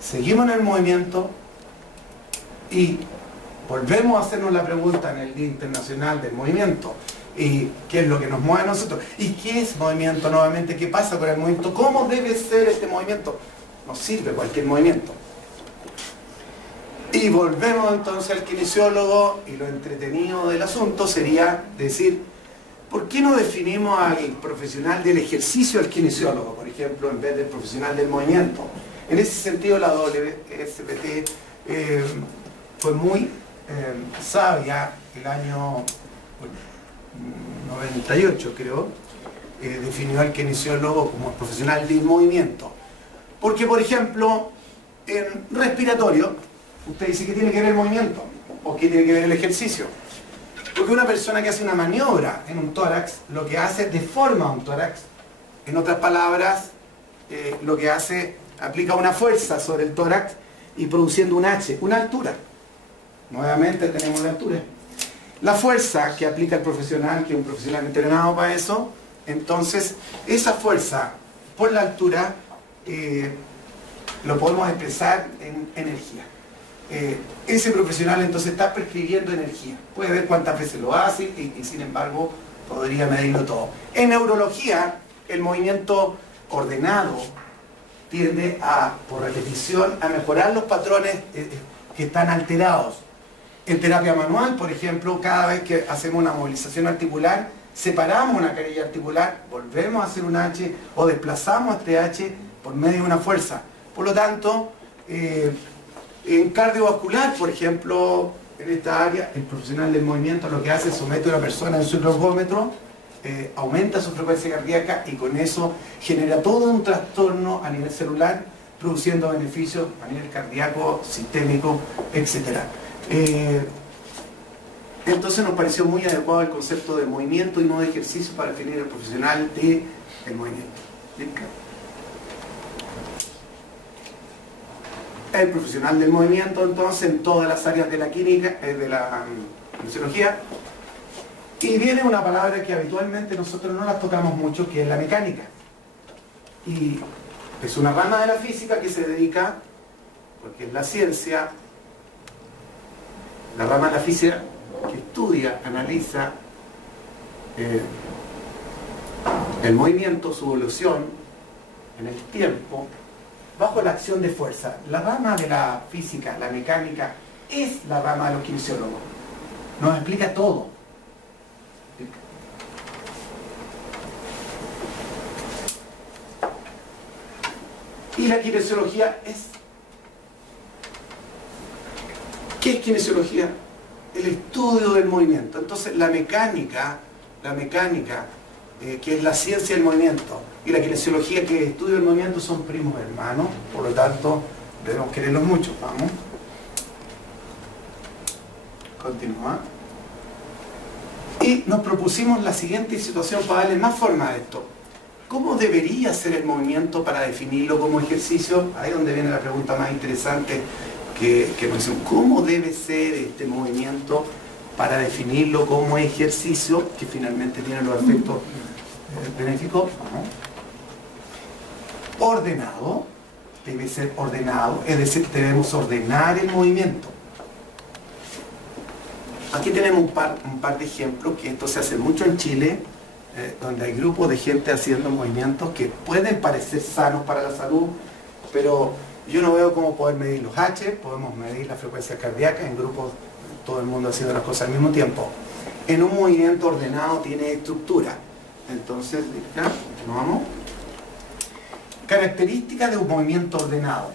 seguimos en el movimiento y volvemos a hacernos la pregunta en el Día Internacional del Movimiento. ¿Y qué es lo que nos mueve a nosotros? ¿Y qué es movimiento nuevamente? ¿Qué pasa con el movimiento? ¿Cómo debe ser este movimiento? Nos sirve cualquier movimiento. Y volvemos entonces al kinesiólogo, y lo entretenido del asunto sería decir, ¿por qué no definimos al profesional del ejercicio al kinesiólogo, por ejemplo, en vez del profesional del movimiento? En ese sentido la WSPT fue muy sabia el año 98, creo, definió al kinesiólogo como profesional del movimiento. Porque, por ejemplo, en respiratorio, usted dice que tiene que ver el movimiento o que tiene que ver el ejercicio. Porque una persona que hace una maniobra en un tórax, lo que hace es deforma un tórax. En otras palabras, lo que hace, aplica una fuerza sobre el tórax y produciendo un H, una altura. Nuevamente tenemos la altura. La fuerza que aplica el profesional, que es un profesional entrenado para eso, entonces esa fuerza por la altura lo podemos expresar en energía. Ese profesional entonces está prescribiendo energía. Puede ver cuántas veces lo hace y sin embargo podría medirlo todo. En neurología, el movimiento ordenado tiende a, por repetición, a mejorar los patrones que están alterados. En terapia manual, por ejemplo, cada vez que hacemos una movilización articular, separamos una carilla articular, volvemos a hacer un H o desplazamos este H por medio de una fuerza. Por lo tanto, en cardiovascular, por ejemplo, en esta área, el profesional del movimiento lo que hace es somete a una persona en su ergómetro, aumenta su frecuencia cardíaca y con eso genera todo un trastorno a nivel celular, produciendo beneficios a nivel cardíaco, sistémico, etc. Entonces nos pareció muy adecuado el concepto de movimiento y no de ejercicio para definir el profesional del movimiento. El profesional del movimiento, entonces, en todas las áreas de la química, de la fisiología. Y viene una palabra que habitualmente nosotros no la tocamos mucho, que es la mecánica. Y es una rama de la física que se dedica, porque es la ciencia, la rama de la física que estudia, analiza el movimiento, su evolución en el tiempo, bajo la acción de fuerza. La rama de la física, la mecánica, es la rama de los kinesiólogos. Nos explica todo. Y la kinesiología es... ¿Qué es kinesiología? El estudio del movimiento. Entonces la mecánica, que es la ciencia del movimiento, y la kinesiología, que es el estudio del movimiento, son primos hermanos, por lo tanto debemos quererlos mucho. Vamos. Continúa. Y nos propusimos la siguiente situación para darle más forma a esto. ¿Cómo debería ser el movimiento para definirlo como ejercicio? Ahí es donde viene la pregunta más interesante que nos dicen, ¿cómo debe ser este movimiento para definirlo como ejercicio que finalmente tiene los efectos benéficos? Ordenado, debe ser ordenado, es decir, debemos ordenar el movimiento. Aquí tenemos un par de ejemplos, que esto se hace mucho en Chile, donde hay grupos de gente haciendo movimientos que pueden parecer sanos para la salud, pero yo no veo cómo poder medir los H, podemos medir la frecuencia cardíaca en grupos, todo el mundo haciendo las cosas al mismo tiempo. En un movimiento ordenado tiene estructura. Entonces, ya, continuamos. Características de un movimiento ordenado.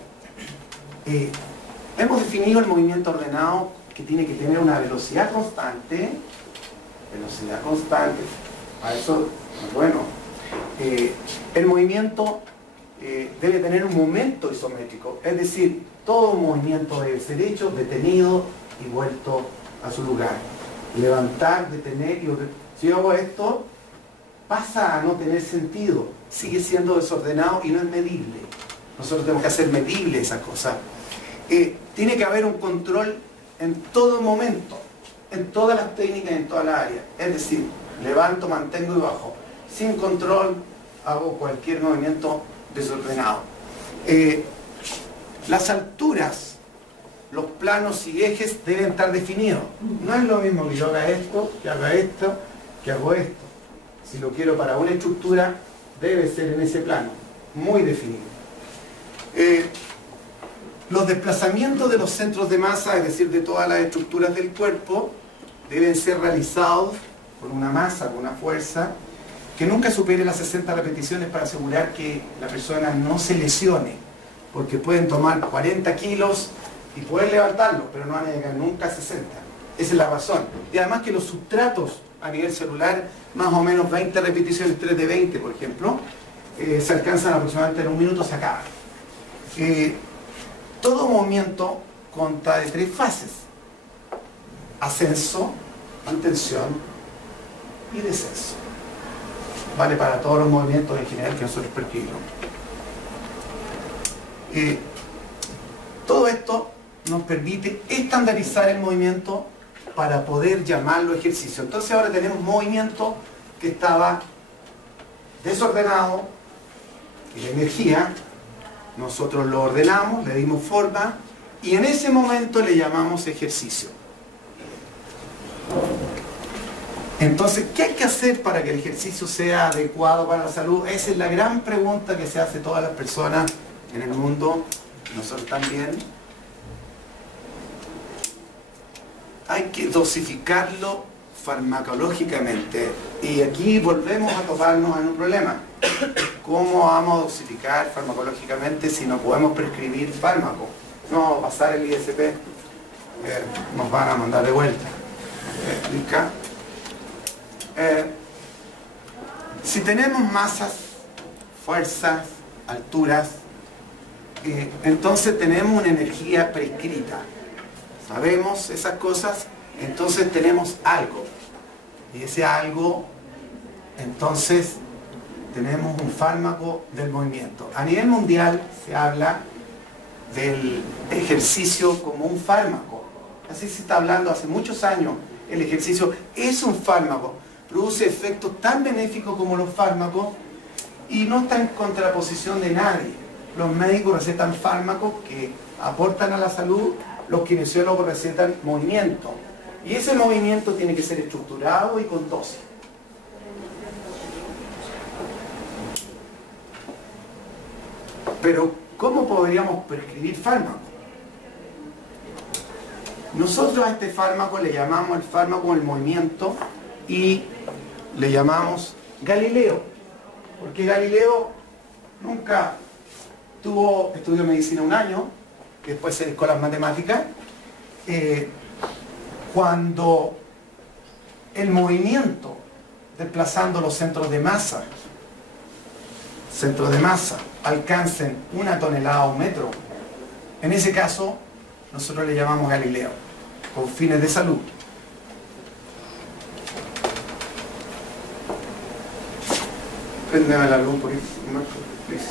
Hemos definido el movimiento ordenado que tiene que tener una velocidad constante. Velocidad constante. A eso, bueno. El movimiento debe tener un momento isométrico, es decir, todo movimiento debe ser hecho, detenido y vuelto a su lugar. Levantar, detener y volver. Si yo hago esto, pasa a no tener sentido, sigue siendo desordenado y no es medible. Nosotros tenemos que hacer medible esa cosa. Tiene que haber un control en todo momento, en todas las técnicas, en toda la área. Es decir, levanto, mantengo y bajo. Sin control hago cualquier movimiento desordenado. Las alturas, los planos y ejes deben estar definidos. No es lo mismo que yo haga esto, que haga esto, que hago esto. Si lo quiero para una estructura, debe ser en ese plano, muy definido. Los desplazamientos de los centros de masa, es decir, de todas las estructuras del cuerpo, deben ser realizados con una masa, con una fuerza, que nunca supere las 60 repeticiones para asegurar que la persona no se lesione, porque pueden tomar 40 kilos y pueden levantarlo, pero no van a llegar nunca a 60. Esa es la razón. Y además que los sustratos a nivel celular, más o menos 20 repeticiones, 3 de 20, por ejemplo, se alcanzan aproximadamente en un minuto, se acaban. Todo movimiento consta de 3 fases: ascenso, mantención y descenso. Vale para todos los movimientos en general que nosotros prescribimos. Todo esto nos permite estandarizar el movimiento para poder llamarlo ejercicio. Entonces ahora tenemos movimiento que estaba desordenado, y la energía nosotros lo ordenamos, le dimos forma y en ese momento le llamamos ejercicio. Entonces, ¿qué hay que hacer para que el ejercicio sea adecuado para la salud? Esa es la gran pregunta que se hace todas las personas en el mundo, nosotros también. Hay que dosificarlo farmacológicamente. Y aquí volvemos a toparnos en un problema. ¿Cómo vamos a dosificar farmacológicamente si no podemos prescribir fármacos? No vamos a pasar el ISP, nos van a mandar de vuelta. Si tenemos masas, fuerzas, alturas, entonces tenemos una energía prescrita. Sabemos esas cosas, entonces tenemos algo. Y ese algo, entonces, tenemos un fármaco del movimiento. A nivel mundial se habla del ejercicio como un fármaco. Así se está hablando hace muchos años. El ejercicio es un fármaco. Produce efectos tan benéficos como los fármacos y no está en contraposición de nadie. Los médicos recetan fármacos que aportan a la salud, los kinesiólogos recetan movimiento. Y ese movimiento tiene que ser estructurado y con dosis. Pero, ¿cómo podríamos prescribir fármacos? Nosotros a este fármaco le llamamos el fármaco del movimiento y le llamamos Galileo. Porque Galileo nunca estudió medicina un año, después se dedicó a las matemáticas. Cuando el movimiento desplazando los centros de masa alcancen 1 tonelada o 1 metro, en ese caso nosotros le llamamos Galileo, con fines de salud. Préndeme la luz por ahí, Marco, please.